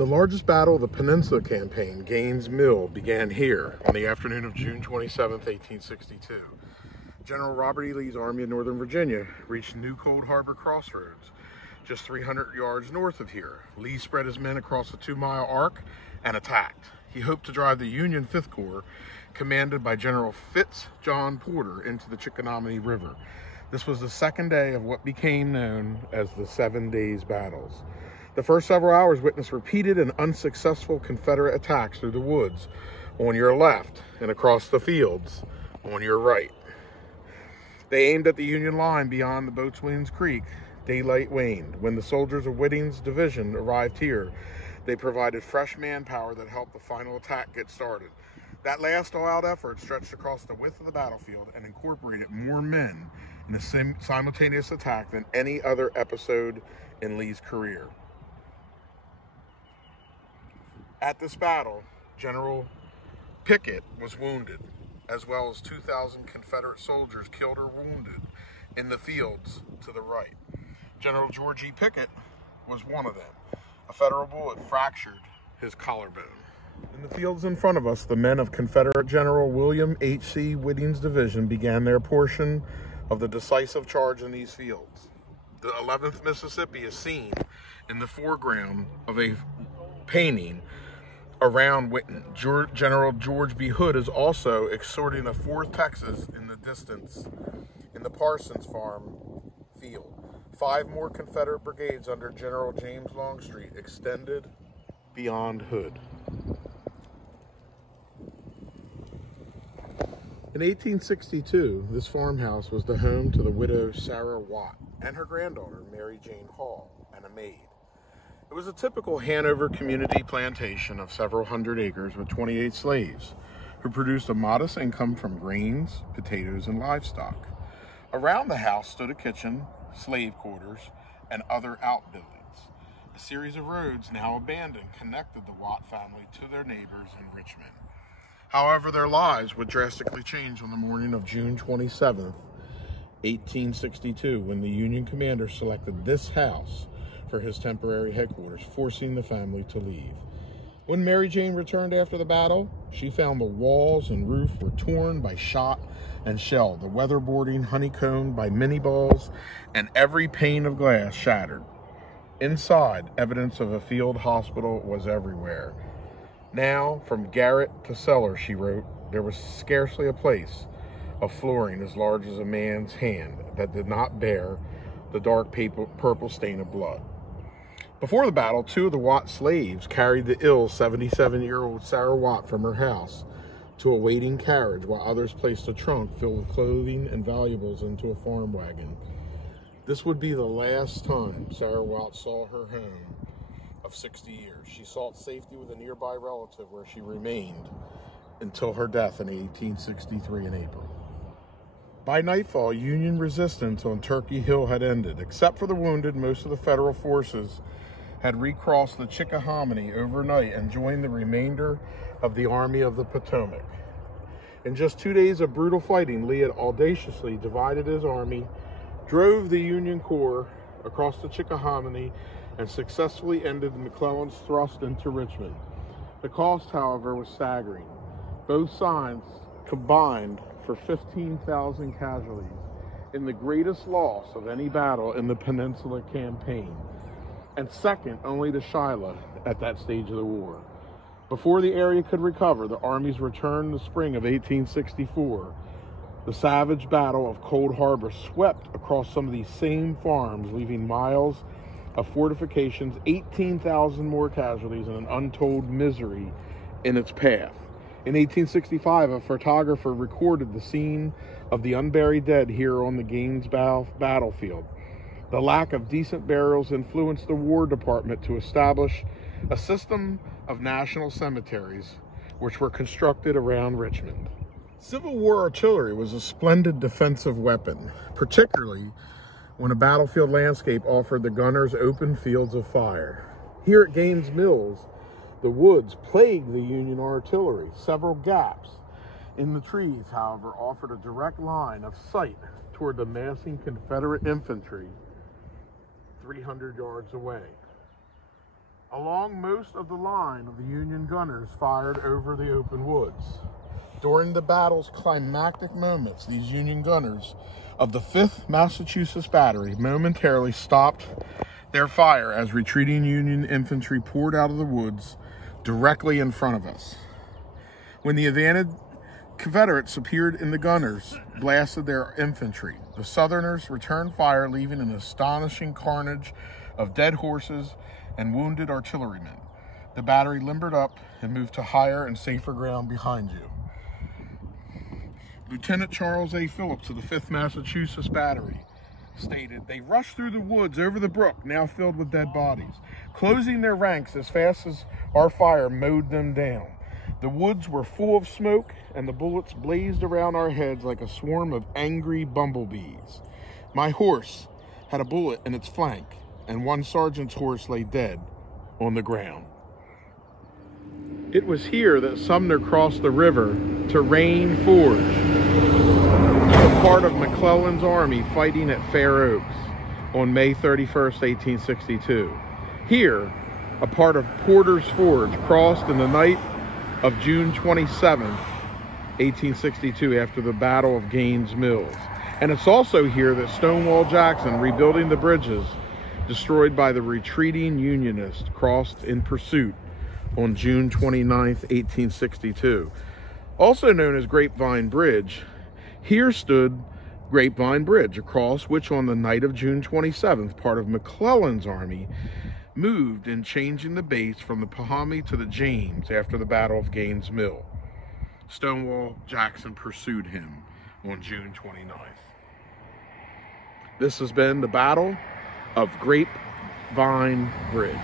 The largest battle of the Peninsula Campaign, Gaines' Mill, began here on the afternoon of June 27, 1862. General Robert E. Lee's Army of Northern Virginia reached New Cold Harbor Crossroads, just 300 yards north of here. Lee spread his men across a 2-mile arc and attacked. He hoped to drive the Union Fifth Corps, commanded by General Fitz John Porter, into the Chickahominy River. This was the second day of what became known as the 7 Days Battles. The first several hours witnessed repeated and unsuccessful Confederate attacks through the woods on your left and across the fields on your right. They aimed at the Union line beyond the Boatswain's Creek. Daylight waned. When the soldiers of Whiting's division arrived here, they provided fresh manpower that helped the final attack get started. That last all-out effort stretched across the width of the battlefield and incorporated more men in a simultaneous attack than any other episode in Lee's career. At this battle, General Pickett was wounded, as well as 2,000 Confederate soldiers killed or wounded in the fields to the right. General George E. Pickett was one of them. A Federal bullet fractured his collarbone. In the fields in front of us, the men of Confederate General William H.C. Whiting's division began their portion of the decisive charge in these fields. The 11th Mississippi is seen in the foreground of a painting around Whiting. General George B. Hood is also exhorting a 4th Texas in the distance in the Parsons Farm field. 5 more Confederate brigades under General James Longstreet extended beyond Hood. In 1862, this farmhouse was the home to the widow Sarah Watt and her granddaughter Mary Jane Hall and a maid. It was a typical Hanover community plantation of several hundred acres with 28 slaves who produced a modest income from grains, potatoes, and livestock. Around the house stood a kitchen, slave quarters, and other outbuildings. A series of roads, now abandoned, connected the Watt family to their neighbors in Richmond. However, their lives would drastically change on the morning of June 27, 1862, when the Union commander selected this house for his temporary headquarters, forcing the family to leave. When Mary Jane returned after the battle, she found the walls and roof were torn by shot and shell, the weatherboarding honeycombed by Minnie balls, and every pane of glass shattered. Inside, evidence of a field hospital was everywhere. Now, from garret to cellar, she wrote, there was scarcely a place of flooring as large as a man's hand that did not bear the dark purple stain of blood. Before the battle, 2 of the Watt slaves carried the ill 77-year-old Sarah Watt from her house to a waiting carriage, while others placed a trunk filled with clothing and valuables into a farm wagon. This would be the last time Sarah Watt saw her home of 60 years. She sought safety with a nearby relative where she remained until her death in 1863 in April. By nightfall, Union resistance on Turkey Hill had ended. Except for the wounded, most of the Federal forces had recrossed the Chickahominy overnight and joined the remainder of the Army of the Potomac. In just 2 days of brutal fighting, Lee had audaciously divided his army, drove the Union Corps across the Chickahominy, and successfully ended McClellan's thrust into Richmond. The cost, however, was staggering. Both sides combined for 15,000 casualties, in the greatest loss of any battle in the Peninsula Campaign, and second only to Shiloh at that stage of the war. Before the area could recover, the armies returned in the spring of 1864. The savage battle of Cold Harbor swept across some of these same farms, leaving miles of fortifications, 18,000 more casualties, and an untold misery in its path. In 1865, a photographer recorded the scene of the unburied dead here on the Gaines battlefield. The lack of decent burials influenced the War Department to establish a system of national cemeteries, which were constructed around Richmond. Civil War artillery was a splendid defensive weapon, particularly when a battlefield landscape offered the gunners open fields of fire. Here at Gaines Mills, the woods plagued the Union artillery. Several gaps in the trees, however, offered a direct line of sight toward the massing Confederate infantry 300 yards away. along most of the line of the Union gunners fired over the open woods. During the battle's climactic moments, these Union gunners of the 5th Massachusetts Battery momentarily stopped their fire as retreating Union infantry poured out of the woods directly in front of us. When the advanced Confederates appeared and the gunners blasted their infantry, the Southerners returned fire, leaving an astonishing carnage of dead horses and wounded artillerymen. The battery limbered up and moved to higher and safer ground behind you. Lieutenant Charles A. Phillips of the 5th Massachusetts Battery stated, "They rushed through the woods over the brook, now filled with dead bodies, closing their ranks as fast as our fire mowed them down. The woods were full of smoke, and the bullets blazed around our heads like a swarm of angry bumblebees. My horse had a bullet in its flank, and one sergeant's horse lay dead on the ground." It was here that Sumner crossed the river to Rain Forge, a part of McClellan's army fighting at Fair Oaks on May 31st, 1862. Here, a part of Porter's Forge crossed in the night of June 27, 1862, after the Battle of Gaines Mills. And it's also here that Stonewall Jackson, rebuilding the bridges destroyed by the retreating Unionists, crossed in pursuit on June 29th, 1862. Also known as Grapevine Bridge, here stood Grapevine Bridge, across which on the night of June 27th, part of McClellan's army moved in changing the base from the Pahomie to the James after the Battle of Gaines Mill. Stonewall Jackson pursued him on June 29th. This has been the Battle of Grapevine Bridge.